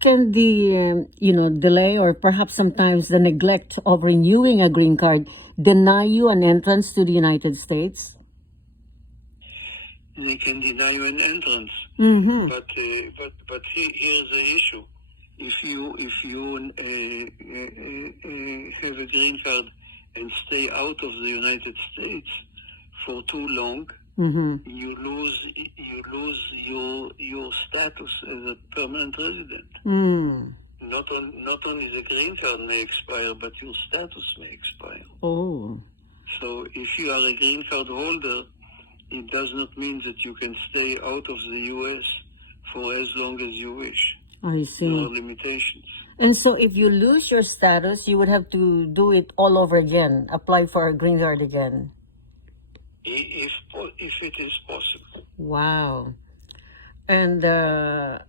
Can the delay or perhaps sometimes the neglect of renewing a green card deny you an entrance to the United States? They can deny you an entrance. Mm-hmm. But here's the issue: if you have a green card and stay out of the United States for too long, Mm-hmm. you lose your status as a permanent resident. Mm. Not only the green card may expire, but your status may expire. Oh. So if you are a green card holder, it does not mean that you can stay out of the U.S. for as long as you wish. I see. There are limitations. And so if you lose your status, you would have to do it all over again, apply for a green card again. If it is possible. Wow. And at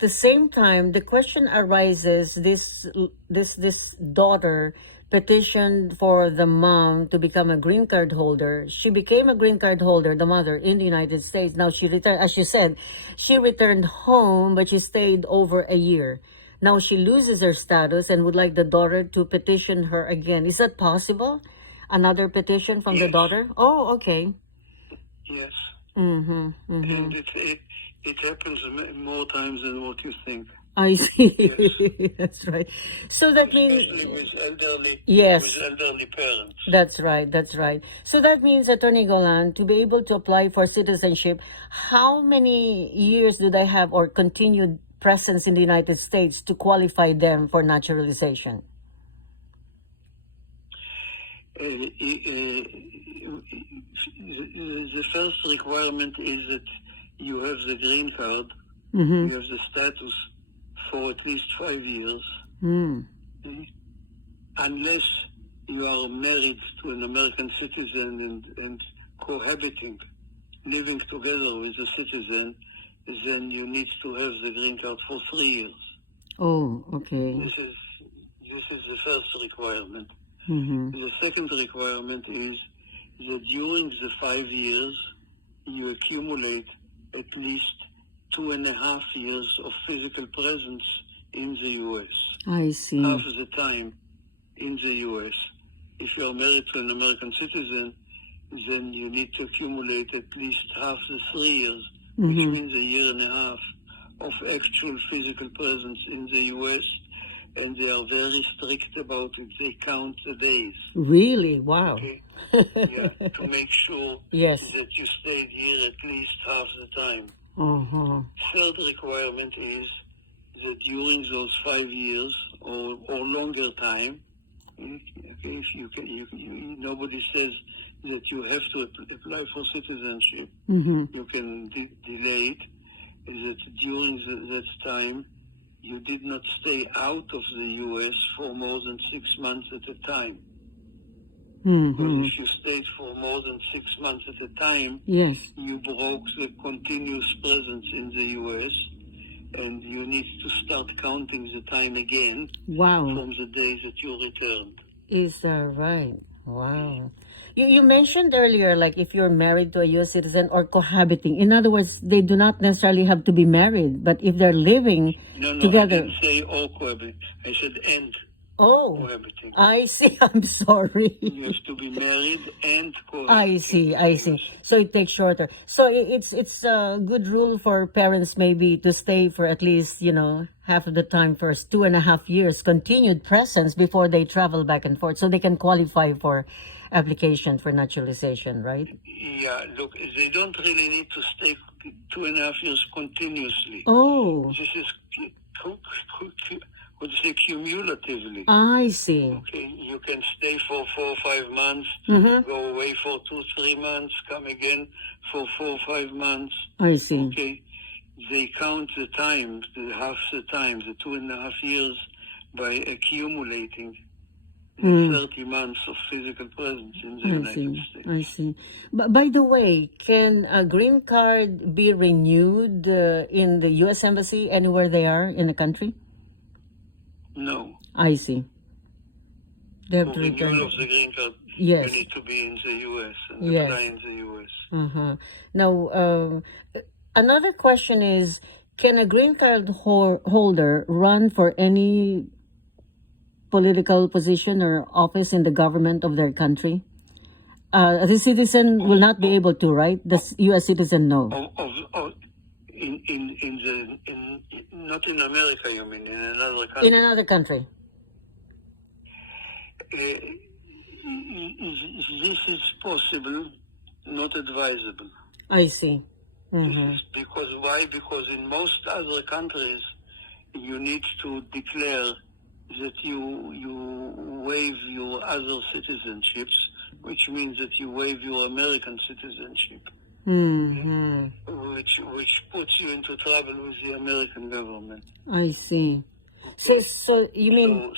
the same time, the question arises, this daughter petitioned for the mom to become a green card holder. She became a green card holder, the mother, in the United States. Now she returned, as you said, she returned home, but she stayed over a year. Now she loses her status and would like the daughter to petition her again. Is that possible? Another petition from the daughter? Oh, okay. Yes. Mm-hmm. Mm-hmm. And it happens more times than what you think. I see. Yes. That's right. So that means, especially with elderly, yes, with elderly parents. That's right. That's right. So that means, Attorney Golan, to be able to apply for citizenship, how many years do they have or continued presence in the United States to qualify them for naturalization? The first requirement is that you have the green card, Mm-hmm. you have the status for at least 5 years, unless you are married to an American citizen and cohabiting, living together with a citizen, then you need to have the green card for 3 years. Oh, okay. This is the first requirement. Mm-hmm. The second requirement is that during the 5 years, you accumulate at least 2.5 years of physical presence in the U.S. I see. Half the time in the U.S. If you are married to an American citizen, then you need to accumulate at least half the 3 years, which means a year and a half of actual physical presence in the U.S., and they are very strict about it. They count the days. Really? Wow. Okay? Yeah, to make sure Yes. that you stayed here at least half the time. Uh-huh. Third requirement is that during those 5 years or longer time, okay, if nobody says that you have to apply for citizenship, you can delay it. That during that time, you did not stay out of the U.S. for more than 6 months at a time. Because if you stayed for more than 6 months at a time, Yes. you broke the continuous presence in the U.S., and you need to start counting the time again Wow. from the day that you returned. Is that right? Wow. You mentioned earlier, like if you're married to a U.S. citizen or cohabiting. In other words, they do not necessarily have to be married, but if they're living No, together. I didn't say all cohabiting. I said and cohabiting. I see. I'm sorry. You have to be married and cohabiting. I see. So it takes shorter. So it's a good rule for parents maybe to stay for at least, half of the time, first 2.5 years, continued presence before they travel back and forth, so they can qualify for application for naturalization, right? Yeah, look, they don't really need to stay 2.5 years continuously. Oh. This is cumulatively. I see. Okay, you can stay for 4 or 5 months, go away for 2-3 months, come again for 4 or 5 months. I see. Okay, they count the time, half the time, the 2.5 years, by accumulating 30 months of physical presence in the United States. I see. But by the way, can a green card be renewed in the U.S. Embassy anywhere they are in the country? No. I see. They have For to return. renewal of the green card, Yes. you need to be in the U.S. and Yes. apply in the U.S. Now, another question is, Can a green card holder run for any political position or office in the government of their country? The citizen will not be able to, right? The U.S. citizen, no. Not in America, you mean, in another country? In another country. This is possible, not advisable. I see. This is because why? Because in most other countries, you need to declare that you waive your other citizenships, which means that you waive your American citizenship, which puts you into trouble with the American government. I see. So you mean